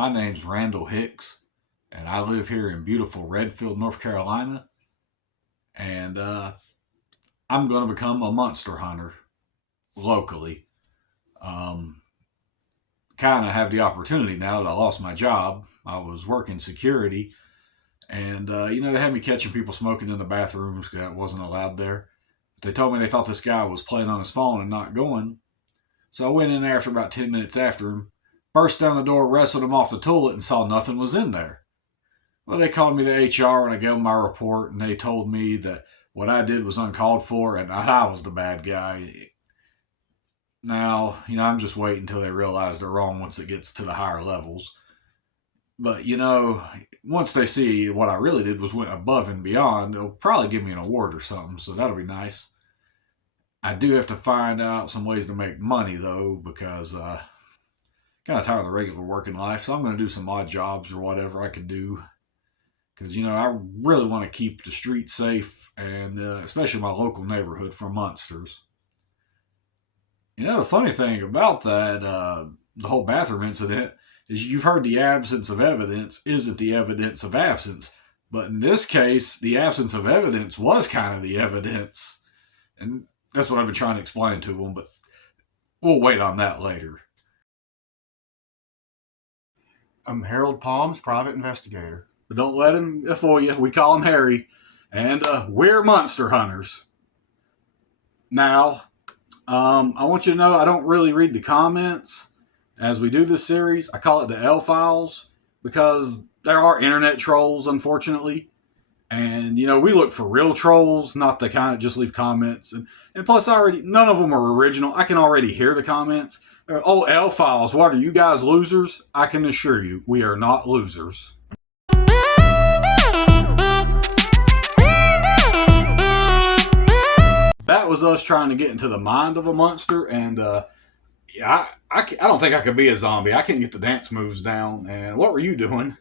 My name's Randall Hicks, and I live here in beautiful Redfield, North Carolina. And I'm going to become a monster hunter locally. Um, kind of have the opportunity now that I lost my job. I was working security, and they had me catching people smoking in the bathrooms because that wasn't allowed there. They told me they thought this guy was playing on his phone and not going. So I went in there after about 10 minutes after him, burst down the door, wrestled him off the toilet, and saw nothing was in there. Well, they called me to HR and I gave them my report, and they told me that what I did was uncalled for and I was the bad guy. Now, I'm just waiting until they realize they're wrong once it gets to the higher levels. But, once they see what I really did was went above and beyond, they'll probably give me an award or something, so that'll be nice. I do have to find out some ways to make money, though, because kind of tired of the regular working life, so I'm going to do some odd jobs or whatever I can do. Because, I really want to keep the streets safe, and especially my local neighborhood from monsters. The funny thing about that, the whole bathroom incident, is you've heard the absence of evidence isn't the evidence of absence. But in this case, the absence of evidence was kind of the evidence. And that's what I've been trying to explain to them, but we'll wait on that later. I'm Harold Palms, private investigator. But don't let him fool you. We call him Harry. And we're monster hunters. Now, I want you to know I don't really read the comments as we do this series. I call it the L Files because there are internet trolls, unfortunately. And, we look for real trolls, not the kind that just leave comments. And plus, none of them are original. I can already hear the comments. Oh, L Files, what are you guys, losers? I can assure you, we are not losers. That was us trying to get into the mind of a monster, and I don't think I could be a zombie. I can't get the dance moves down. And what were you doing?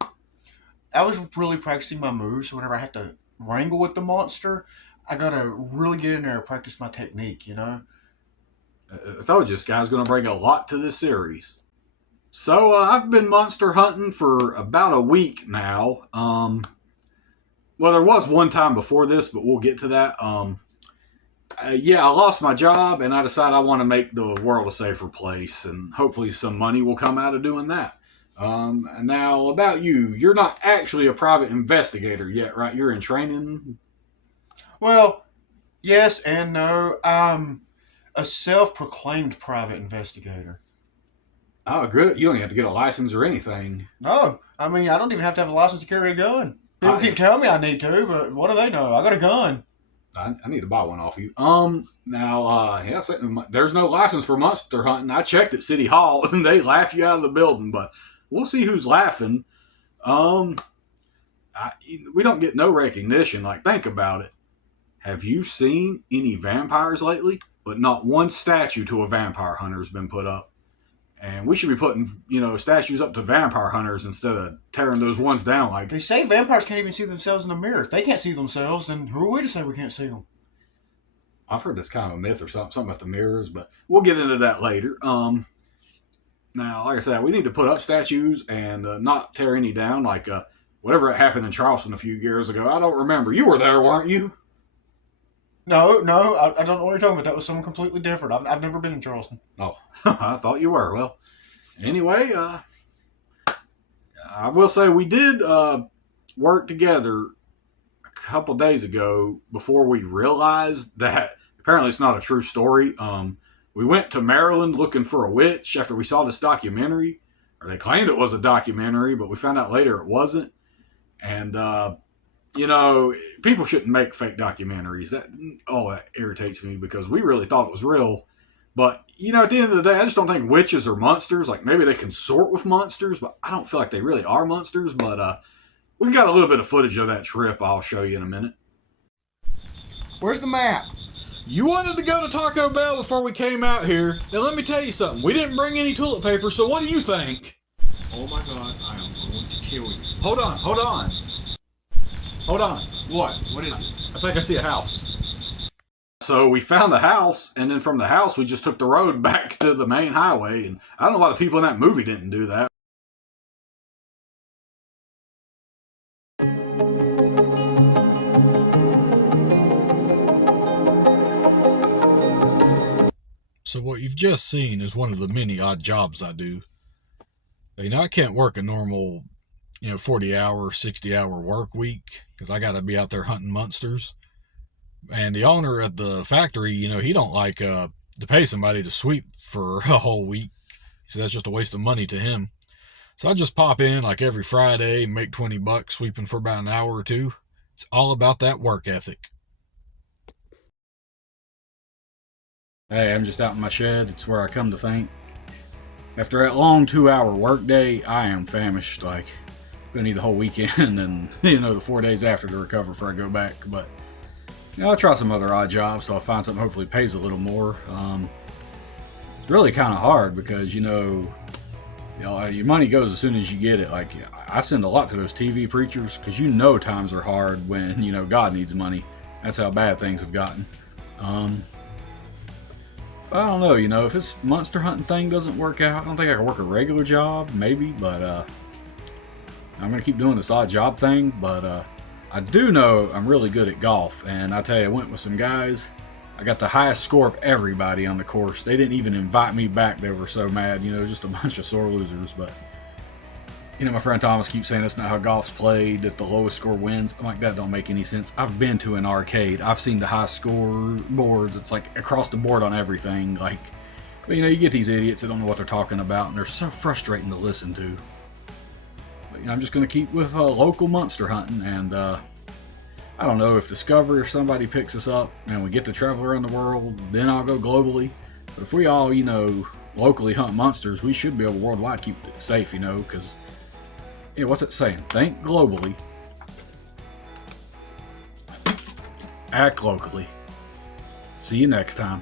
I was really practicing my moves. Whenever I have to wrangle with the monster, I gotta really get in there and practice my technique, I told you this guy's going to bring a lot to this series. So I've been monster hunting for about a week now. Well, there was one time before this, but we'll get to that. I lost my job, and I decided I want to make the world a safer place, and hopefully some money will come out of doing that. Now, about you, you're not actually a private investigator yet, right? You're in training? Well, yes and no. I'm a self-proclaimed private investigator. Oh, good. You don't even have to get a license or anything. No, I don't even have to have a license to carry a gun. People keep telling me I need to, but what do they know? I got a gun. I need to buy one off you. There's no license for monster hunting. I checked at City Hall, and they laugh you out of the building, but we'll see who's laughing. We don't get no recognition. Like, think about it. Have you seen any vampires lately? But not one statue to a vampire hunter has been put up. And we should be putting, statues up to vampire hunters instead of tearing those ones down. Like, they say vampires can't even see themselves in the mirror. If they can't see themselves, then who are we to say we can't see them? I've heard that's kind of a myth or something about the mirrors, but we'll get into that later. Now, like I said, we need to put up statues and not tear any down. Like whatever happened in Charleston a few years ago. I don't remember. You were there, weren't you? No, I don't know what you're talking about. That was someone completely different. I've never been in Charleston. Oh, I thought you were. Well, anyway, I will say we did work together a couple days ago before we realized that apparently it's not a true story. We went to Maryland looking for a witch after we saw this documentary, or they claimed it was a documentary, but we found out later it wasn't. And people shouldn't make fake documentaries. That irritates me because we really thought it was real. But, at the end of the day, I just don't think witches are monsters. Like, maybe they consort with monsters, but I don't feel like they really are monsters. But we got a little bit of footage of that trip I'll show you in a minute. Where's the map? You wanted to go to Taco Bell before we came out here. Now, let me tell you something. We didn't bring any toilet paper, so what do you think? Oh, my God. I am going to kill you. Hold on. What? What is it? I think I see a house. So we found the house, and then from the house, we just took the road back to the main highway. And I don't know why the people in that movie didn't do that. So what you've just seen is one of the many odd jobs I do. I can't work a normal, 40-hour, 60-hour work week because I got to be out there hunting monsters. And the owner at the factory, he don't like to pay somebody to sweep for a whole week. So that's just a waste of money to him. So I just pop in like every Friday, make $20 sweeping for about an hour or two. It's all about that work ethic. Hey, I'm just out in my shed. It's where I come to think. After that long 2-hour workday, I am famished. Like, I'm gonna need the whole weekend and the 4 days after to recover before I go back. But I'll try some other odd jobs so I'll find something hopefully pays a little more. It's really kind of hard because your money goes as soon as you get it. Like, I send a lot to those TV preachers because times are hard when God needs money. That's how bad things have gotten. I don't know, if this monster hunting thing doesn't work out, I don't think I can work a regular job, maybe, but I'm going to keep doing this odd job thing, but I do know I'm really good at golf, and I tell you, I went with some guys. I got the highest score of everybody on the course. They didn't even invite me back. They were so mad, just a bunch of sore losers, but my friend Thomas keeps saying that's not how golf's played, that the lowest score wins. I'm like, that don't make any sense. I've been to an arcade. I've seen the high score boards. It's like across the board on everything. Like, you get these idiots that don't know what they're talking about, and they're so frustrating to listen to. But, I'm just going to keep with local monster hunting, and I don't know if Discovery or somebody picks us up and we get to travel around the world, then I'll go globally. But if we all, locally hunt monsters, we should be able to worldwide keep it safe, because what's it saying? Think globally, act locally. See you next time.